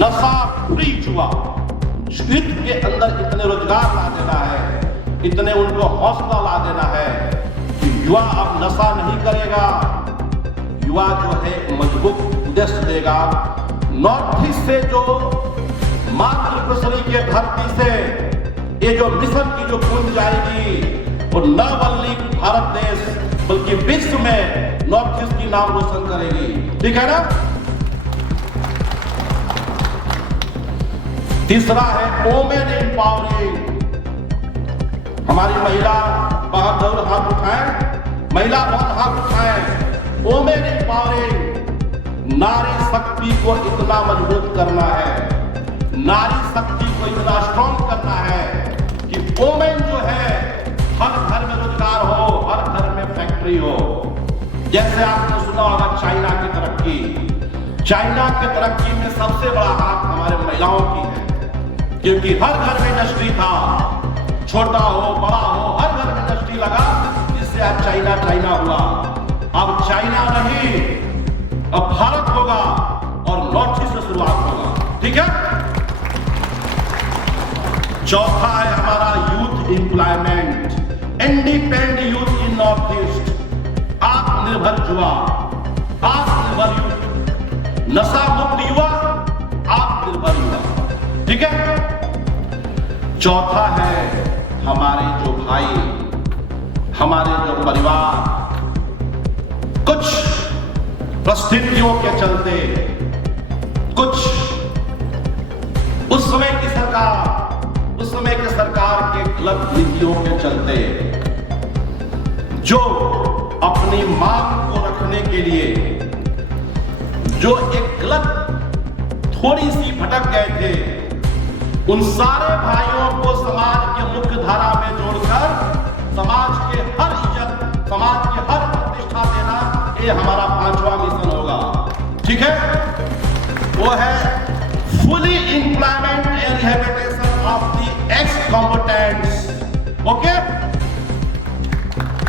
नशा फ्री जुआ, यूथ के अंदर इतने रोजगार ला देना है, इतने उनको हौसला ला देना है कि युवा अब नशा नहीं करेगा। युवा जो है मजबूत उद्देश्य देगा। नॉर्थ ईस्ट से जो मातृ के धरती से ये जो मिशन की जो गूंज जाएगी, वो न बल्कि भारत देश बल्कि विश्व में नॉर्थ ईस्ट की नाम रोशन करेगी। ठीक है ना। तीसरा है वोमेन एम्पावरिंग। हमारी महिला बहादुर हाथ उठाएं, महिला बहुत हाथ उठाएं। वोमेन एम्पावरिंग, नारी शक्ति को इतना मजबूत करना है, नारी शक्ति को इतना स्ट्रॉन्ग करना है कि वोमेन जो है हर घर में रोजगार हो, हर घर में फैक्ट्री हो। जैसे आपने सुना होगा चाइना की तरक्की, चाइना की तरक्की में सबसे बड़ा हाथ हमारे महिलाओं की है, क्योंकि हर घर में इंडस्ट्री था, छोटा हो बड़ा हो हर घर में इंडस्ट्री लगा, जिससे आज चाइना चाइना हुआ। अब चाइना नहीं, अब भारत होगा और नॉर्थ ईस्ट से शुरुआत होगा। ठीक है। चौथा है हमारा youth employment, independent youth in north east, आत्मनिर्भर युवा, आत्मनिर्भर यूथ, नशा मुक्त युवा, आत्मनिर्भर युवा। ठीक है। चौथा है हमारे जो भाई, हमारे जो परिवार कुछ परिस्थितियों के चलते, कुछ उस समय की सरकार के गलत नीतियों के चलते, जो अपनी मांग को रखने के लिए जो एक गलत थोड़ी सी भटक गए थे, उन सारे भाइयों को समाज के मुख्य धारा में जोड़कर समाज के हर इज्जत, समाज की हर प्रतिष्ठा देना, ये हमारा 5वां मिशन होगा। ठीक है। वो है fully employment and rehabilitation of the x combatants. Okay.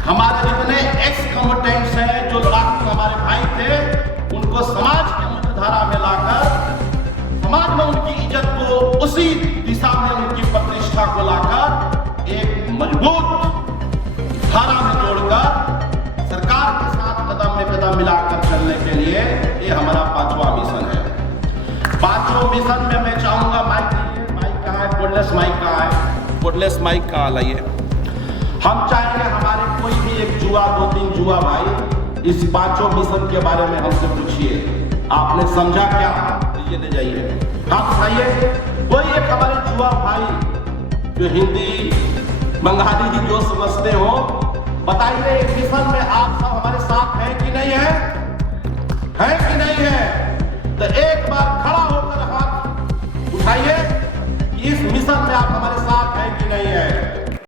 हमारे जितने एक्स कॉम्बैटेंट्स हैं, जो लड़ाकू हमारे भाई थे, उनको समाज के मुख्य धारा में लाकर समाज में उनकी इज्जत को उसी दिशा में उनकी प्रतिष्ठा को लाकर एक मजबूत धारा में जोड़कर सरकार के साथ कदम में कदम मिलाकर चलने के लिए ये हमारा 5वां मिशन है। 5वें मिशन में मैं चाहूंगा माइक कहाँ है, कोडलेस माइक कहाँ है, कोडलेस माइक कहाँ लाइए। हम चाहेंगे हमारे कोई भी एक जुआ, 2-3 जुआ भाई इस 5वें मिशन के बारे में हमसे पूछिए, आपने समझा क्या, ले जाइए आप बताइए। कोई एक हमारे जुआ भाई जो हिंदी बंगाली की जो समझते हो, बताइए इस मिशन में आप सब हमारे साथ हैं कि नहीं है, हैं कि नहीं है? तो एक बार खड़ा होकर हाथ उठाइए कि इस मिशन में आप हमारे साथ